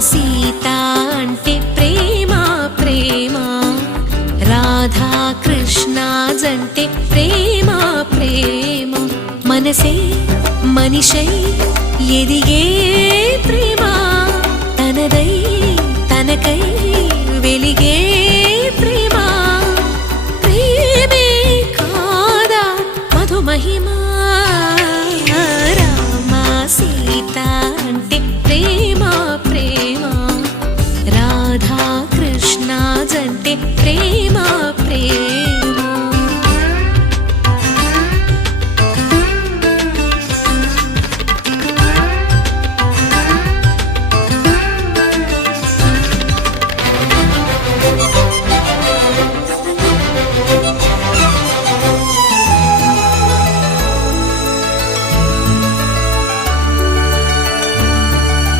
సీత అంటే ప్రేమ ప్రేమ. రాధా కృష్ణాజంటే ప్రేమ ప్రేమ. మనసే మనిషై ఎదిగే ప్రేమ. తనదై తనకై వెలిగే ప్రేమ. ప్రేమే కాదా మధుమహిమా. రామ సీతా అంటే ప్రేమ ప్రేమ.